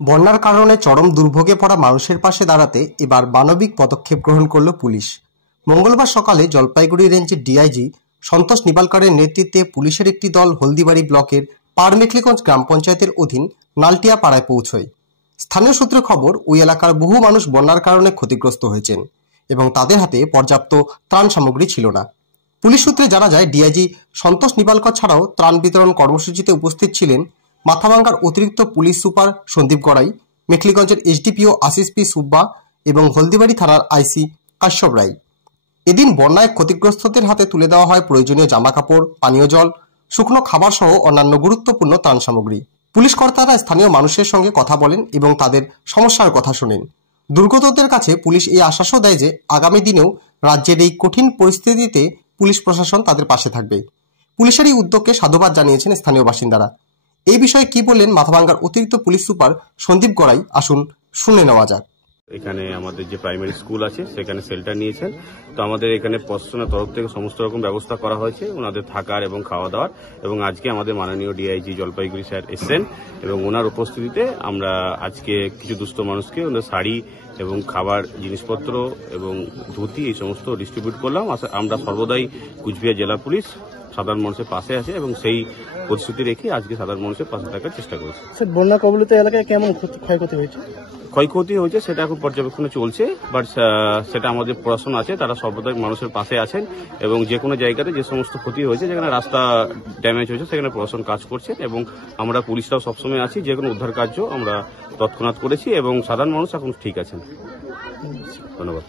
বন্যার কারণে চরম দুর্ভোগে পড়া মানুষের পাশে দাঁড়াতে এবার মানবিক পদক্ষেপ গ্রহণ করল পুলিশ। মঙ্গলবার সকালে জলপাইগুড়ি রেঞ্জের ডিআইজি সন্তোষ নিবালকারের নেতৃত্বে পুলিশের একটি দল হলদিবাড়ি ব্লকের পারমেখলিগঞ্জ গ্রাম পঞ্চায়েতের অধীন নালটিয়া পাড়ায় পৌঁছয়। স্থানীয় সূত্রে খবর, ওই এলাকার বহু মানুষ বন্যার কারণে ক্ষতিগ্রস্ত হয়েছেন এবং তাদের হাতে পর্যাপ্ত ত্রাণ সামগ্রী ছিল না। পুলিশ সূত্রে জানা যায়, ডিআইজি সন্তোষ নিবালকর ছাড়াও ত্রাণ বিতরণ কর্মসূচিতে উপস্থিত ছিলেন মাথাভাঙ্গার অতিরিক্ত পুলিশ সুপার সন্দীপ গড়াই, মেখলিগঞ্জের এসডিপিও আশিস পি সুব্বা এবং হলদিবাড়ি থানার আইসি কাশ্যপ রায়। এদিন বন্যায় ক্ষতিগ্রস্তদের হাতে তুলে দেওয়া হয় প্রয়োজনীয় জামাকাপড়, পানীয় জল, শুকনো খাবার সহ অন্যান্য গুরুত্বপূর্ণ ত্রাণ সামগ্রী। পুলিশ কর্তারা স্থানীয় মানুষের সঙ্গে কথা বলেন এবং তাদের সমস্যার কথা শোনেন। দুর্গতদের কাছে পুলিশ এই আশ্বাসও দেয় যে আগামী দিনেও রাজ্যের এই কঠিন পরিস্থিতিতে পুলিশ প্রশাসন তাদের পাশে থাকবে। পুলিশের এই উদ্যোগকে সাধুবাদ জানিয়েছেন স্থানীয় বাসিন্দারা। এই বিষয়ে কি বললেন মাথাভাঙ্গার অতিরিক্ত পুলিশ সুপার সন্দীপ গড়াই, আসুন শুনে নেওয়া যাক। এখানে আমাদের যে প্রাইমারি স্কুল আছে সেখানে শেল্টার নিয়েছেন। তো আমাদের এখানে প্রশাসনের তরফ থেকে সমস্ত রকম ব্যবস্থা করা হয়েছে ওনাদের থাকার এবং খাওয়া দাওয়ার। এবং আজকে আমাদের মাননীয় ডিআইজি জলপাইগুড়ি স্যার এসছেন এবং ওনার উপস্থিতিতে আমরা আজকে কিছু দুস্থ মানুষকে ওনাদের শাড়ি এবং খাবার জিনিসপত্র এবং ধুতি এই সমস্ত ডিস্ট্রিবিউট করলাম। আমরা সর্বদাই কুচবিহার জেলা পুলিশ সাধারণ মানুষের পাশে আছে এবং সেই প্রতিশ্রুতি রেখে আজকে সাধারণ মানুষের পাশে থাকার চেষ্টা করছি। স্যার, বন্যা কবলিত এলাকায় কেমন ক্ষয়ক্ষতি হয়েছে? ক্ষয়ক্ষতি হয়েছে সেটা এখন পর্যবেক্ষণে চলছে, বাট সেটা আমাদের প্রশাসন আছে, তারা সর্বদাই মানুষের পাশে আছেন এবং যে কোনো জায়গাতে যে সমস্ত ক্ষতি হয়েছে, যেখানে রাস্তা ড্যামেজ হয়েছে সেখানে প্রশাসন কাজ করছে এবং আমরা পুলিশরাও সবসময় আছি। যে কোনো উদ্ধার কার্য আমরা তৎক্ষণাৎ করেছি এবং সাধারণ মানুষ এখন ঠিক আছেন। ধন্যবাদ।